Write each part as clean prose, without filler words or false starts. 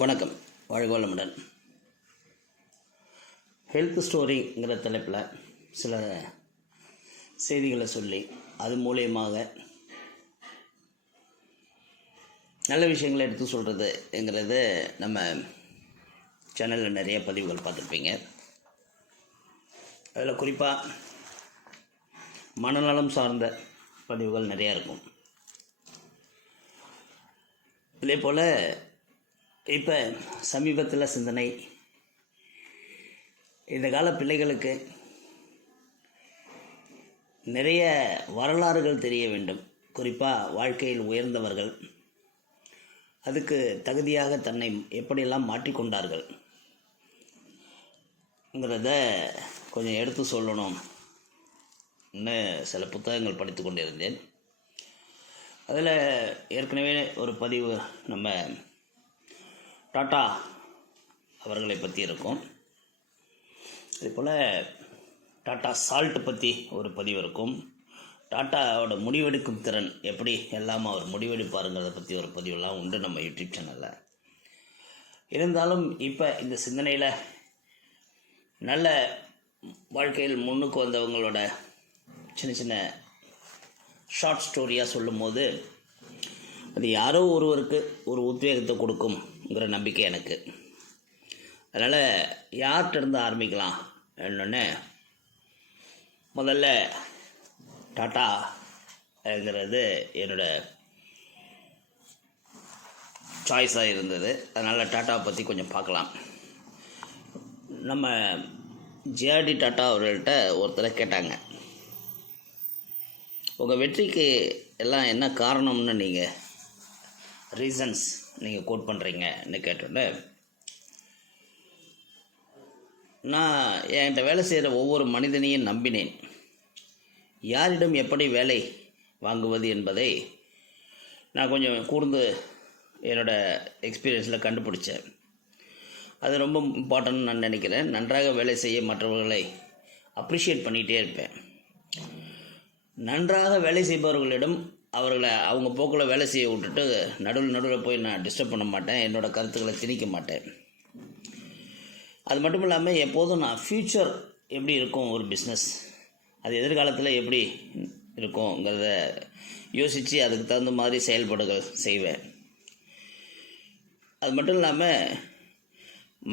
வணக்கம். வாழ்க வளமுடன். ஹெல்த் ஸ்டோரிங்கிற தலைப்பில் சில செய்திகளை சொல்லி அது மூலியமாக நல்ல விஷயங்களை எடுத்து சொல்கிறதுங்கிறது நம்ம சேனலில் நிறைய பதிவுகள் பார்த்துருப்பீங்க. அதில் குறிப்பாக மனநலம் சார்ந்த பதிவுகள் நிறையா இருக்கும். இதே போல் இப்போ சமீபத்தில் சிந்தனை, இந்த கால பிள்ளைகளுக்கு நிறைய வரலாறுகள் தெரிய வேண்டும். குறிப்பாக வாழ்க்கையில் உயர்ந்தவர்கள் அதுக்கு தகுதியாக தன்னை எப்படியெல்லாம் மாற்றிக்கொண்டார்கள்ங்கிறத கொஞ்சம் எடுத்து சொல்லணும்னு சில புத்தகங்கள் படித்து கொண்டிருந்தேன். அதில் ஏற்கனவே ஒரு பதிவு நம்ம டாட்டா அவர்களை பற்றி இருக்கும். அதேபோல் டாட்டா சால்ட் பற்றி ஒரு பதிவு இருக்கும். டாட்டாவோட முடிவெடுக்கும் திறன், எப்படி எல்லாம் அவர் முடிவெடுப்பாருங்கிறத பற்றி ஒரு பதிவெல்லாம் உண்டு நம்ம யூடியூப் சேனலில். இருந்தாலும் இப்போ இந்த சிந்தனையில் நல்ல வாழ்க்கையில் முன்னுக்கு வந்தவங்களோட சின்ன சின்ன ஷார்ட் ஸ்டோரியாக சொல்லும் போது அது யாரோ ஒருவருக்கு ஒரு உத்வேகத்தை கொடுக்கும்ங்கிற நம்பிக்கை எனக்கு. அதனால் யார்கிட்ட இருந்து ஆரம்பிக்கலாம் என்னொன்னே முதல்ல டாட்டாங்கிறது என்னோடய சாய்ஸாக இருந்தது. அதனால் டாட்டாவை பற்றி கொஞ்சம் பார்க்கலாம். நம்ம ஜேஆர்டி டாட்டா அவர்கள்ட்ட ஒருத்தரை கேட்டாங்க, உங்கள் வெற்றிக்கு எல்லாம் என்ன காரணம்னு நீங்கள் ரீசன்ஸ் நீங்கள் கோட் பண்ணுறீங்கன்னு கேட்டோன்னே, நான் என்கிட்ட வேலை செய்கிற ஒவ்வொரு மனிதனையும் நம்பினேன். யாரிடம் எப்படி வேலை வாங்குவது என்பதை நான் கொஞ்சம் கூர்ந்து என்னோடய எக்ஸ்பீரியன்ஸில் கண்டுபிடிச்சேன். அது ரொம்ப இம்பார்ட்டன்ட்னு நான் நினைக்கிறேன். நன்றாக வேலை செய்ய மற்றவர்களை அப்ரிஷியேட் பண்ணிகிட்டே இருப்பேன். நன்றாக வேலை செய்பவர்களிடம் அவர்களை அவங்க போக்கில் வேலை செய்ய விட்டுட்டு நடுவில் போய் நான் டிஸ்டர்ப் பண்ண மாட்டேன். என்னோடய கருத்துக்களை திணிக்க மாட்டேன். அது மட்டும் இல்லாமல் எப்போதும் நான் ஃப்யூச்சர் எப்படி இருக்கும் ஒரு பிஸ்னஸ், அது எதிர்காலத்தில் எப்படி இருக்குங்கிறத யோசித்து அதுக்கு தகுந்த மாதிரி செயல்பாடுகள் செய்வேன். அது மட்டும் இல்லாமல்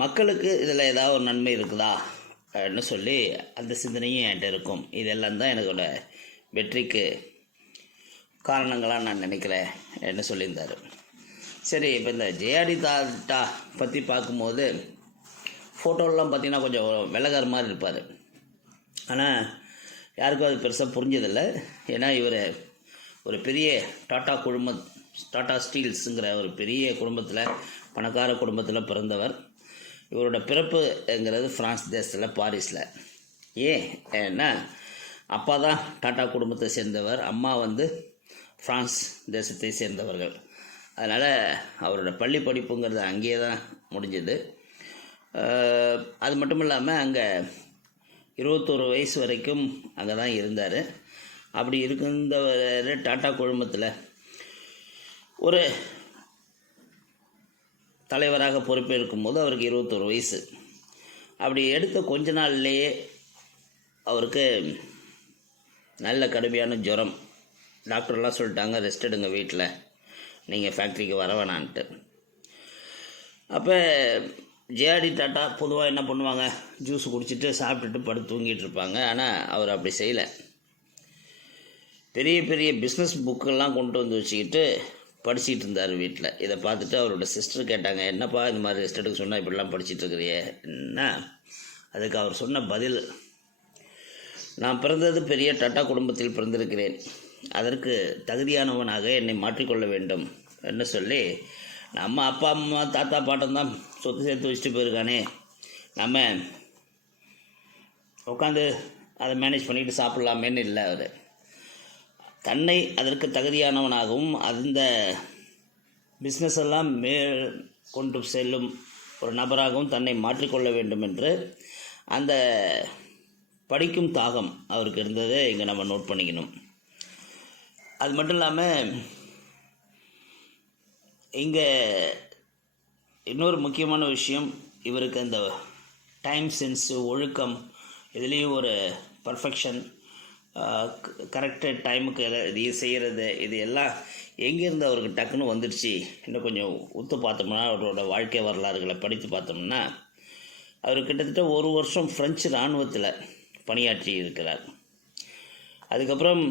மக்களுக்கு இதில் ஏதாவது ஒரு நன்மை இருக்குதான்னு சொல்லி அந்த சிந்தனையும் என்கிட்ட இருக்கும். இதெல்லாம் தான் எனக்கோட வெற்றிக்கு காரணங்களாக நான் நினைக்கிறேன் என்ன சொல்லியிருந்தார். சரி, இப்போ இந்த ஜேஆர்டி டாட்டா பற்றி பார்க்கும்போது ஃபோட்டோலாம் பார்த்திங்கன்னா கொஞ்சம் வெள்ளக்கார மாதிரி இருப்பார். ஆனால் யாருக்கும் அது பெருசாக புரிஞ்சதில்லை. ஏன்னா இவர் ஒரு பெரிய டாட்டா ஸ்டீல்ஸுங்கிற ஒரு பெரிய குடும்பத்தில், பணக்கார குடும்பத்தில் பிறந்தவர். இவரோட பிறப்புங்கிறது ஃப்ரான்ஸ் தேசத்தில், பாரிஸில். ஏன்னா அப்பா தான் டாட்டா குடும்பத்தை சேர்ந்தவர், அம்மா ஃப்ரான்ஸ் தேசத்தை சேர்ந்தவர்கள். அதனால் அவரோட பள்ளி படிப்புங்கிறது அங்கேயே தான் முடிஞ்சது. அது மட்டும் இல்லாமல் அங்கே 21 வயசு வரைக்கும் அங்கே தான் இருந்தார். அப்படி இருந்தவர் டாட்டா குழுமத்தில் ஒரு தலைவராக பொறுப்பேற்கும் போது அவருக்கு 21 வயசு. அப்படி எடுத்த கொஞ்ச நாள்லேயே அவருக்கு நல்ல கடுமையான ஜுரம். டாக்டர்லாம் சொல்லிட்டாங்க, ரெஸ்ட் எடுங்க வீட்டில், நீங்கள் ஃபேக்ட்ரிக்கு வர வேணான்ட்டு. அப்போ ஜேஆர்டி டாட்டா பொதுவாக என்ன பண்ணுவாங்க, ஜூஸ் குடிச்சிட்டு சாப்பிட்டுட்டு படுத்து தூங்கிட்டு இருப்பாங்க. ஆனால் அவர் அப்படி செய்யலை. பெரிய பெரிய பிஸ்னஸ் புக்கெல்லாம் கொண்டு வந்து வச்சுக்கிட்டு படிச்சுட்டு இருந்தார் வீட்டில். இதை பார்த்துட்டு அவரோட சிஸ்டர் கேட்டாங்க, என்னப்பா இந்த மாதிரி ரெஸ்ட் எடுக்க சொன்னால் இப்படிலாம் படிச்சுட்டு இருக்கிறியே என்ன? அதுக்கு அவர் சொன்ன பதில், நான் பிறந்தது பெரிய டாட்டா குடும்பத்தில் பிறந்திருக்கிறேன், அதற்கு தகுதியானவனாக என்னை மாற்றிக்கொள்ள வேண்டும் என்று சொல்லி, நம்ம அப்பா அம்மா தாத்தா பாட்டம் தான் சொத்து சேர்த்து வச்சுட்டு போயிருக்கானே, நம்ம உட்காந்து அதை மேனேஜ் பண்ணிக்கிட்டு சாப்பிட்லாமேன்னு இல்லை. அவர் தன்னை அதற்கு தகுதியானவனாகவும் அந்த பிஸ்னஸ் எல்லாம் கொண்டு செல்லும் ஒரு நபராகவும் தன்னை மாற்றிக்கொள்ள வேண்டும் என்று அந்த படிக்கும் தாகம் அவருக்கு இருந்ததை இங்கே நம்ம நோட் பண்ணிக்கணும். அது மட்டும் இல்லாமல் இங்கே இன்னொரு முக்கியமான விஷயம், இவருக்கு அந்த டைம் சென்ஸு, ஒழுக்கம், இதுலேயும் ஒரு பர்ஃபெக்ஷன், கரெக்டு டைமுக்கு இது செய்கிறது, இது எல்லாம் எங்கேருந்து அவருக்கு டக்குன்னு வந்துடுச்சு. இன்னும் கொஞ்சம் உத்து பார்த்தோம்னா அவரோட வாழ்க்கை வரலாறுகளை படித்து பார்த்தோம்னா, அவர் கிட்டத்தட்ட 1 வருஷம் ஃப்ரெஞ்சு இராணுவத்தில் பணியாற்றி இருக்கிறார். அதுக்கப்புறம்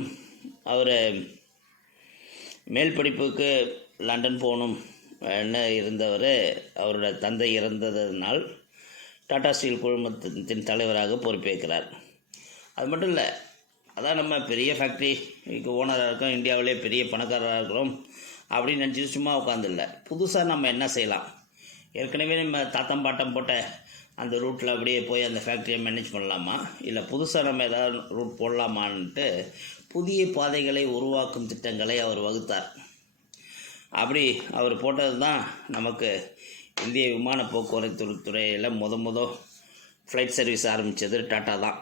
அவர் மேல் படிப்புக்கு லண்டன் போகணும் இருந்தவர். அவரோட தந்தை இறந்ததனால் டாடா ஸ்டீல் குழுமத்தின் தலைவராக பொறுப்பேற்கிறார். அது மட்டும் இல்லை, அதான் நம்ம பெரிய ஃபேக்ட்ரிக்கு ஓனராக இருக்கோம், இந்தியாவிலே பெரிய பணக்காரராக இருக்கிறோம் அப்படின்னு நினச்சி சும்மா உட்காந்துல்ல. புதுசாக நம்ம என்ன செய்யலாம், ஏற்கனவே நம்ம தாத்தம் பாட்டம் போட்ட அந்த ரூட்டில் அப்படியே போய் அந்த ஃபேக்ட்ரியை மேனேஜ் பண்ணலாமா, இல்லை புதுசாக நம்ம ஏதாவது ரூட் போடலாமான்ட்டு புதிய பாதைகளை உருவாக்கும் திட்டங்களை அவர் வகுத்தார். அப்படி அவர் போட்டது தான் நமக்கு இந்திய விமான போக்குவரத்து துறையில் முத ஃப்ளைட் சர்வீஸ் ஆரம்பித்தது டாட்டா தான்.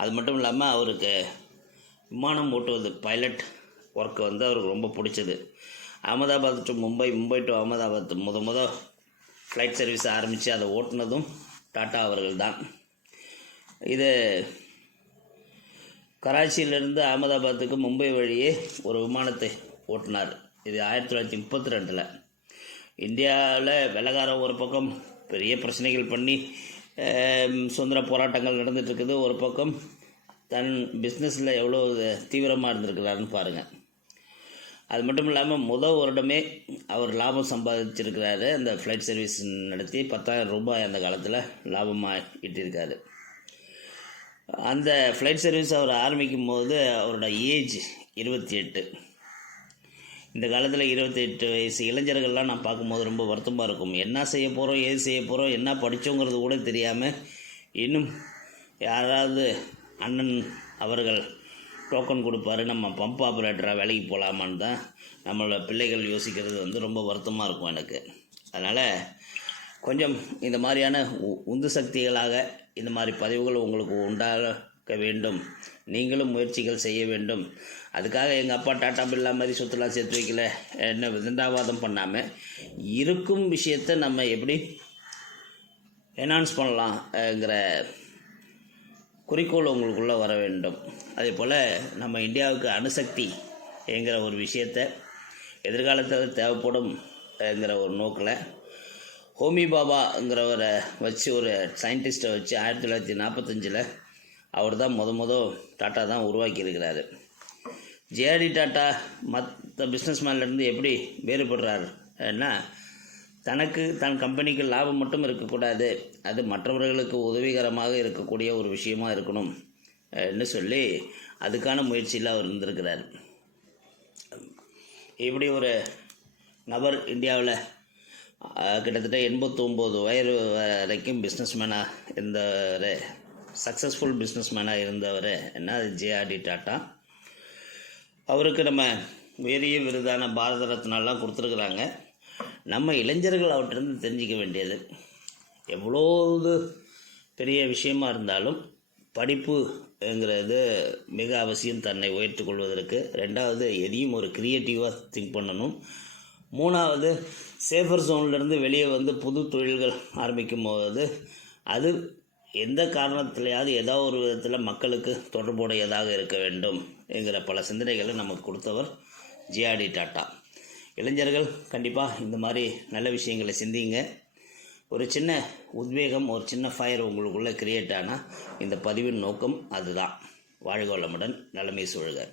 அது மட்டும் இல்லாமல் அவருக்கு விமானம் ஓட்டுவது, பைலட் ஒர்க்கு அவருக்கு ரொம்ப பிடிச்சது. அகமதாபாத் டு மும்பை, மும்பை டு அகமதாபாத் முத ஃப்ளைட் சர்வீஸ் ஆரம்பித்து அதை ஓட்டுனதும் டாட்டா அவர்கள் தான். இது கராச்சியிலிருந்து அகமதாபாத்துக்கு மும்பை வழியே ஒரு விமானத்தை ஓட்டினார். இது 1932. இந்தியாவில் வெள்ளக்காரன் ஒரு பக்கம் பெரிய பிரச்சனைகள் பண்ணி சுதந்திர போராட்டங்கள் நடந்துகிட்ருக்குது, ஒரு பக்கம் தன் பிஸ்னஸில் எவ்வளோ தீவிரமாக இருந்திருக்கிறாருன்னு பாருங்கள். அது மட்டும் இல்லாமல் வருடமே அவர் லாபம் சம்பாதிச்சிருக்கிறாரு. அந்த ஃப்ளைட் சர்வீஸ் நடத்தி 10,000 ரூபாய் அந்த காலத்தில் லாபமாக ஈட்டியிருக்காரு. அந்த ஃப்ளைட் சர்வீஸ் அவர் ஆரம்பிக்கும் போது அவரோட ஏஜ் 28. இந்த காலத்தில் 28 வயசு இளைஞர்கள்லாம் நான் பார்க்கும்போது ரொம்ப வருத்தமாக இருக்கும். என்ன செய்ய போகிறோம், ஏது செய்ய போகிறோம், என்ன படித்தோங்கிறது கூட தெரியாமல் இன்னும் யாராவது அண்ணன் அவர்கள் டோக்கன் கொடுப்பாரு, நம்ம பம்ப் ஆப்ரேட்டராக வேலைக்கு போகலாமான்னு தான் நம்மளோட பிள்ளைகள் யோசிக்கிறது ரொம்ப வருத்தமாக இருக்கும் எனக்கு. அதனால் கொஞ்சம் இந்த மாதிரியான உந்து சக்திகளாக இந்த மாதிரி பதிவுகள் உங்களுக்கு உண்டாக்க வேண்டும். நீங்களும் முயற்சிகள் செய்ய வேண்டும். அதுக்காக எங்கள் அப்பா டாட்டா பில்லா மாதிரி சொத்துலாம் சேர்த்து வைக்கல என்ன விதண்டாவாதம் பண்ணாமல் இருக்கும் விஷயத்தை நம்ம எப்படி என்ஹான்ஸ் பண்ணலாம்ங்கிற குறிக்கோள் உங்களுக்குள்ளே வர வேண்டும். அதே போல் நம்ம இந்தியாவுக்கு அணுசக்தி என்கிற ஒரு விஷயத்தை எதிர்காலத்தில் தேவைப்படும்ங்கிற ஒரு நோக்கில் ஹோமி பாபாங்கிறவரை வச்சு, ஒரு சயின்டிஸ்ட்டை வச்சு 1945 அவர் தான் டாட்டா தான் உருவாக்கியிருக்கிறாரு. ஜேஆர்டி டாட்டா மற்ற பிஸ்னஸ்மேன்லேருந்து எப்படி வேறுபடுறார் ஏன்னா, தன் கம்பெனிக்கு லாபம் மட்டும் இருக்கக்கூடாது, அது மற்றவர்களுக்கு உதவிகரமாக இருக்கக்கூடிய ஒரு விஷயமாக இருக்கணும் என்று சொல்லி அதுக்கான முயற்சியில் அவர் இருந்திருக்கிறார். இப்படி ஒரு நபர் இந்தியாவில் கிட்டத்தட்ட 89 வயது வரைக்கும் பிஸ்னஸ்மேனாக இருந்தவர், சக்ஸஸ்ஃபுல் பிஸ்னஸ்மேனாக இருந்தவர் என்ன ஜேஆர்டி டாட்டா. அவருக்கு நம்ம உயரிய விருதான பாரத ரத்னாலாம் கொடுத்துருக்குறாங்க. நம்ம இளைஞர்கள் அவற்றிலிருந்து தெரிஞ்சிக்க வேண்டியது, எவ்வளோது பெரிய விஷயமாக இருந்தாலும் படிப்புங்கிறது மிக அவசியம் தன்னை உயர்த்து கொள்வதற்கு. 2வது, எதையும் ஒரு க்ரியேட்டிவாக திங்க் பண்ணணும். 3வது, சேஃபர் ஜோன்லேருந்து வெளியே புது தொழில்கள் ஆரம்பிக்கும் போது அது எந்த காரணத்திலையாவது ஏதாவது ஒரு விதத்தில் மக்களுக்கு தொடர்புடையதாக இருக்க வேண்டும் என்கிற பல சிந்தனைகளை நமக்கு கொடுத்தவர் ஜேஆர்டி டாட்டா. இளைஞர்கள் கண்டிப்பாக இந்த மாதிரி நல்ல விஷயங்களை சிந்திங்க. ஒரு சின்ன உத்வேகம், ஒரு சின்ன ஃபயர் உங்களுக்குள்ளே கிரியேட் ஆனால் இந்த பதிவின் நோக்கம் அதுதான். வாழ்க வளமுடன், நலமே சூழ்க.